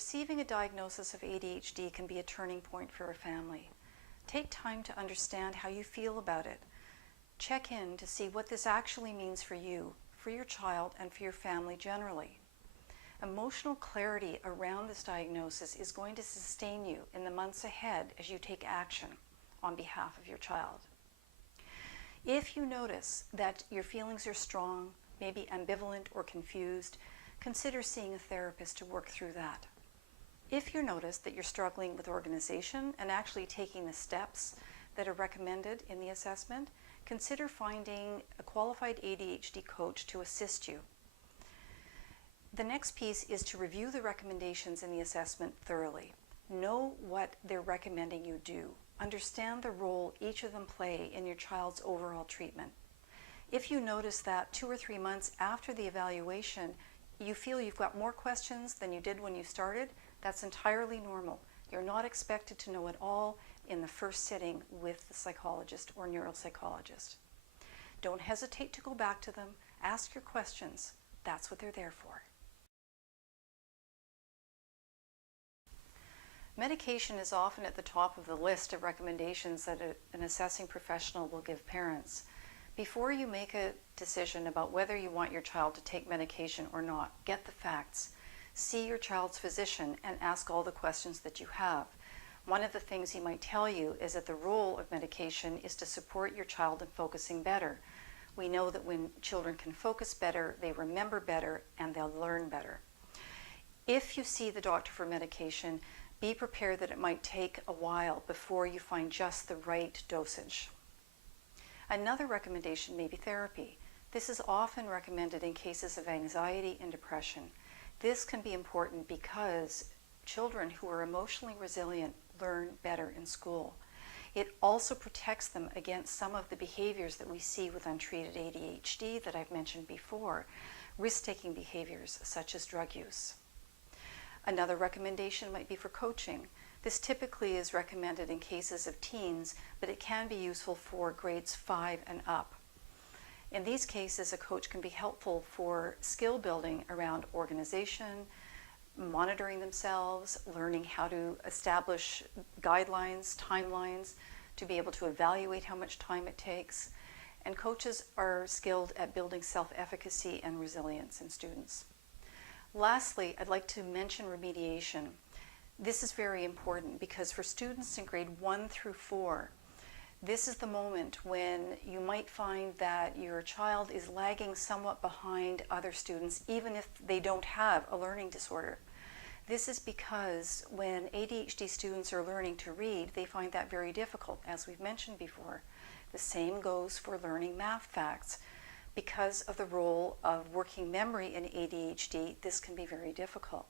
receiving a diagnosis of ADHD can be a turning point for a family. Take time to understand how you feel about it. Check in to see what this actually means for you, for your child, and for your family generally. Emotional clarity around this diagnosis is going to sustain you in the months ahead as you take action on behalf of your child. If you notice that your feelings are strong, maybe ambivalent or confused, consider seeing a therapist to work through that. If you notice that you're struggling with organization and actually taking the steps that are recommended in the assessment, consider finding a qualified ADHD coach to assist you. The next piece is to review the recommendations in the assessment thoroughly. Know what they're recommending you do. Understand the role each of them play in your child's overall treatment. If you notice that 2 or 3 months after the evaluation, you feel you've got more questions than you did when you started, that's entirely normal. You're not expected to know it all in the first sitting with the psychologist or neuropsychologist. Don't hesitate to go back to them. Ask your questions. That's what they're there for. Medication is often at the top of the list of recommendations that an assessing professional will give parents. Before you make a decision about whether you want your child to take medication or not, get the facts. See your child's physician and ask all the questions that you have. One of the things he might tell you is that the role of medication is to support your child in focusing better. We know that when children can focus better, they remember better, and they'll learn better. If you see the doctor for medication, be prepared that it might take a while before you find just the right dosage. Another recommendation may be therapy. This is often recommended in cases of anxiety and depression. This can be important because children who are emotionally resilient learn better in school. It also protects them against some of the behaviors that we see with untreated ADHD that I've mentioned before, risk-taking behaviors such as drug use. Another recommendation might be for coaching. This typically is recommended in cases of teens, but it can be useful for grades 5 and up. In these cases, a coach can be helpful for skill building around organization, monitoring themselves, learning how to establish guidelines, timelines, to be able to evaluate how much time it takes. And coaches are skilled at building self-efficacy and resilience in students. Lastly, I'd like to mention remediation. This is very important because for students in grade 1 through 4, this is the moment when you might find that your child is lagging somewhat behind other students, even if they don't have a learning disorder. This is because when ADHD students are learning to read, they find that very difficult, as we've mentioned before. The same goes for learning math facts. Because of the role of working memory in ADHD, this can be very difficult.